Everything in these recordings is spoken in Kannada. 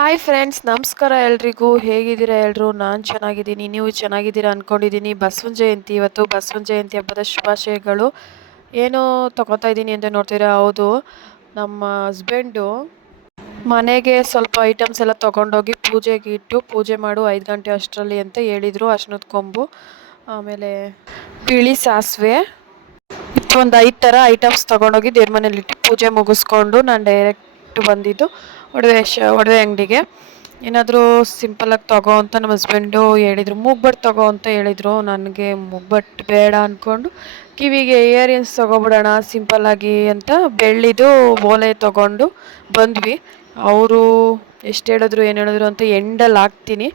ಹಾಯ್ ಫ್ರೆಂಡ್ಸ್, ನಮಸ್ಕಾರ ಎಲ್ರಿಗೂ. ಹೇಗಿದ್ದೀರಾ ಎಲ್ಲರೂ? ನಾನು ಚೆನ್ನಾಗಿದ್ದೀನಿ, ನೀವು ಚೆನ್ನಾಗಿದ್ದೀರಾ ಅಂದ್ಕೊಂಡಿದ್ದೀನಿ. ಬಸವನ ಜಯಂತಿ ಇವತ್ತು. ಬಸವನ ಜಯಂತಿ ಹಬ್ಬದ ಶುಭಾಶಯಗಳು. ಏನು ತಗೋತಾ ಇದ್ದೀನಿ ಅಂತ ನೋಡ್ತೀರಾ? ಹೌದು, ನಮ್ಮ ಹಸ್ಬೆಂಡು ಮನೆಗೆ ಸ್ವಲ್ಪ ಐಟಮ್ಸ್ ಎಲ್ಲ ತೊಗೊಂಡೋಗಿ ಪೂಜೆಗೆ ಇಟ್ಟು ಪೂಜೆ ಮಾಡು 5 ಗಂಟೆ ಅಷ್ಟರಲ್ಲಿ ಅಂತ ಹೇಳಿದರು. ಅರ್ಶಿನದ ಕೊಂಬು, ಆಮೇಲೆ ಬಿಳಿ ಸಾಸಿವೆ, ಒಂದು 5 ಥರ ಐಟಮ್ಸ್ ತೊಗೊಂಡೋಗಿ ದೇವ್ರ ಮನೇಲಿಟ್ಟು ಪೂಜೆ ಮುಗಿಸ್ಕೊಂಡು ನಾನು ಡೈರೆಕ್ಟ್ ಬಂದಿದ್ದು ಒಡವೆ ಅಂಗಡಿಗೆ. ಏನಾದರೂ ಸಿಂಪಲಾಗಿ ತಗೋ ಅಂತ ನಮ್ಮ ಹಸ್ಬೆಂಡು ಹೇಳಿದರು. ಮೂಗ್ಬಟ್ಟು ತಗೋ ಅಂತ ಹೇಳಿದರು. ನನಗೆ ಮೂಗ್ಬಟ್ಟು ಬೇಡ ಅಂದ್ಕೊಂಡು ಕಿವಿಗೆ ಇಯರಿಂಗ್ಸ್ ತೊಗೊಬಿಡೋಣ ಸಿಂಪಲ್ಲಾಗಿ ಅಂತ ಬೆಳ್ಳಿದು ಓಲೆ ತೊಗೊಂಡು ಬಂದ್ವಿ. ಅವರು ಎಷ್ಟು ಹೇಳಿದ್ರು ಏನು ಹೇಳಿದ್ರು ಅಂತ ಎಂಡಲ್ಲಿ ಹಾಕ್ತೀನಿ.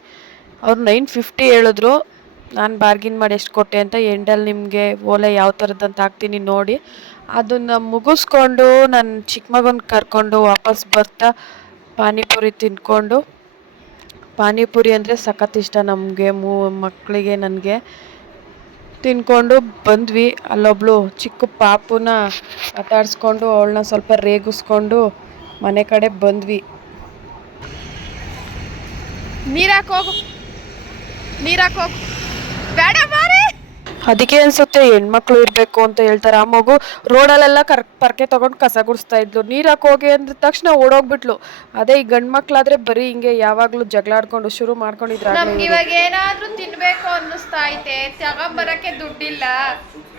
ಅವ್ರು 950 ಹೇಳಿದ್ರು. ನಾನು ಬಾರ್ಗಿನ್ ಮಾಡಿ ಎಷ್ಟು ಕೊಟ್ಟೆ ಅಂತ. ಎಂಡಲ್ಲಿ ನಿಮಗೆ ಓಲೆ ಯಾವ ಥರದ್ದಂತ ಹಾಕ್ತೀನಿ ನೋಡಿ. ಅದನ್ನು ಮುಗಿಸ್ಕೊಂಡು ನನ್ನ ಚಿಕ್ಕ ಮಗನ ಕರ್ಕೊಂಡು ವಾಪಸ್ ಬರ್ತಾ ಪಾನಿಪುರಿ ತಿಂದ್ಕೊಂಡು, ಪಾನಿಪುರಿ ಅಂದರೆ ಸಖತ್ ಇಷ್ಟ ನಮಗೆ, ಮಕ್ಕಳಿಗೆ ನನಗೆ, ತಿಂದ್ಕೊಂಡು ಬಂದ್ವಿ. ಅಲ್ಲೊಬ್ಳು ಚಿಕ್ಕ ಪಾಪುನ ಆಟಾಡಿಸ್ಕೊಂಡು ಅವಳನ್ನ ಸ್ವಲ್ಪ ರೇಗಿಸ್ಕೊಂಡು ಮನೆ ಕಡೆ ಬಂದ್ವಿ. ನೀರಾಕೋಗು ಬೇಡ ಮಾರಿ. ಅದಕ್ಕೆ ಅನ್ಸುತ್ತೆ ಹೆಣ್ಮಕ್ಳು ಇರಬೇಕು ಅಂತ ಹೇಳ್ತಾರೆ. ಆ ಮಗು ರೋಡಲ್ಲೆಲ್ಲ ಪರ್ಕೆ ತೊಗೊಂಡು ಕಸ ಗುಡಿಸ್ತಾ ಇದ್ಲು. ನೀರು ಹಾಕೋಗಿ ಅಂದ ತಕ್ಷಣ ಓಡೋಗ್ಬಿಟ್ಲು. ಅದೇ ಈ ಗಂಡು ಮಕ್ಕಳಾದ್ರೆ ಬರೀ ಹಿಂಗೆ ಯಾವಾಗಲೂ ಜಗಳಾಡ್ಕೊಂಡು ಶುರು ಮಾಡ್ಕೊಂಡಿದ್ರೆ. ನಮ್ಗೆ ಇವಾಗ ಏನಾದರೂ ತಿನ್ನಬೇಕು ಅನ್ನಿಸ್ತಾ ಐತೆ, ತಗೊಂಬರೋಕ್ಕೆ ದುಡ್ಡಿಲ್ಲ.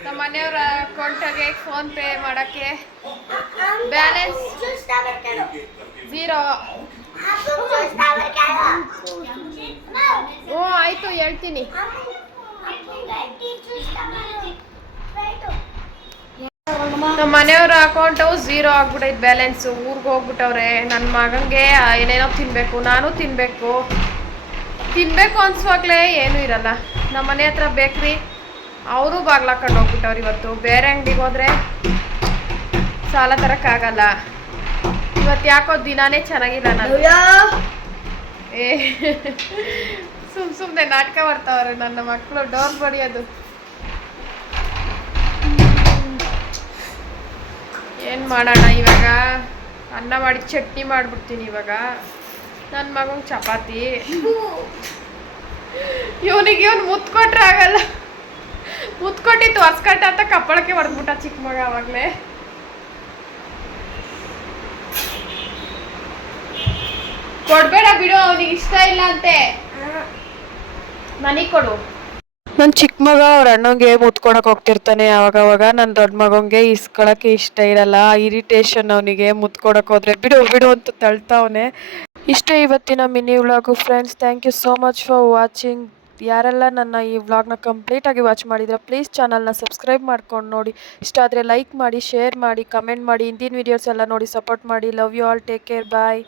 ನಮ್ಮ ಮನೆಯವ್ರ ಅಕೌಂಟಿಗೆ ಫೋನ್ ಪೇ ಮಾಡೋಕ್ಕೆ ಬ್ಯಾಲೆನ್ಸ್ 0. ಹ್ಞೂ ಆಯಿತು, ಹೇಳ್ತೀನಿ. ನಮ್ಮ ಮನೆಯವ್ರ ಅಕೌಂಟು 0 ಆಗ್ಬಿಟ್ಟೈತೆ ಬ್ಯಾಲೆನ್ಸು. ಊರಿಗೆ ಹೋಗ್ಬಿಟ್ಟವ್ರೆ. ನನ್ನ ಮಗನಿಗೆ ಏನೇನೋ ತಿನ್ನಬೇಕು, ನಾನು ತಿನ್ನಬೇಕು ಅನ್ಸುವಾಗಲೇ ಏನೂ ಇರಲ್ಲ. ನಮ್ಮ ಮನೆ ಹತ್ರ ಬೇಕ್ರಿ, ಅವರು ಬಾಗ್ಲಾಕೊಂಡು ಹೋಗ್ಬಿಟ್ಟವ್ರು. ಇವತ್ತು ಬೇರೆ ಅಂಗಡಿಗೆ ಹೋದರೆ ಸಾಲ ತರೋಕ್ಕಾಗಲ್ಲ. ಇವತ್ತು ಯಾಕೋ ದಿನಾನೇ ಚೆನ್ನಾಗಿಲ್ಲ. ನಾನು ಸುಮ್ಮನೆ ನಾಟಕ ಬರ್ತಾವ್ರೆ ನನ್ನ ಮಕ್ಕಳು. ಡೋರ್ ಬಡಿಯೋದು ಏನು ಮಾಡೋಣ. ಇವಾಗ ಅನ್ನ ಮಾಡಿ ಚಟ್ನಿ ಮಾಡಿಬಿಡ್ತೀನಿ. ಇವಾಗ ನನ್ನ ಮಗಂಗೆ ಚಪಾತಿ. ಇವನು ಮುತ್ಕೊಟ್ರೆ ಆಗಲ್ಲ. ಮುತ್ಕೊಟ್ಟಿತ್ತು ಹೊಸ್ಕಟ್ಟ ಅಂತ ಕಪ್ಪಳಕ್ಕೆ ಹೊಡೆದ್ಬಿಟ್ಟ ಚಿಕ್ಕ ಮಗ ಆವಾಗಲೇ. ಕೊಡಬೇಡ ಬಿಡು, ಅವನಿಗೆ ಇಷ್ಟ ಇಲ್ಲ ಅಂತೆ. ನನಗೆ ಕೊಡು. ನನ್ನ ಚಿಕ್ಕ ಮಗ ಅವ್ರ ಅಣ್ಣಂಗೆ ಮುತ್ಕೊಳಕ್ಕೆ ಹೋಗ್ತಿರ್ತಾನೆ ಅವಾಗವಾಗ. ನನ್ನ ದೊಡ್ಡ ಮಗಂಗೆ ಇಸ್ಕೊಳಕ್ಕೆ ಇಷ್ಟ ಇರಲ್ಲ. ಇರಿಟೇಷನ್ ಅವನಿಗೆ. ಮುತ್ಕೊಡಕ್ಕೆ ಹೋದ್ರೆ ಬಿಡು ಬಿಡು ಅಂತ ತಳ್ತಾವನೆ. ಇಷ್ಟೇ ಇವತ್ತಿನ mini vlog friends. Thank you so much for watching. ಯಾರೆಲ್ಲ ನನ್ನ ಈ ವ್ಲಾಗ್ನ ಕಂಪ್ಲೀಟಾಗಿ ವಾಚ್ ಮಾಡಿದ್ರೆ ಪ್ಲೀಸ್ ಚಾನಲ್ನ ಸಬ್ಸ್ಕ್ರೈಬ್ ಮಾಡ್ಕೊಂಡು ನೋಡಿ. ಇಷ್ಟ ಆದರೆ ಲೈಕ್ ಮಾಡಿ, ಶೇರ್ ಮಾಡಿ, ಕಮೆಂಟ್ ಮಾಡಿ. ಹಿಂದಿನ ವೀಡಿಯೋಸ್ ಎಲ್ಲ ನೋಡಿ ಸಪೋರ್ಟ್ ಮಾಡಿ. Love you all. Take care. Bye.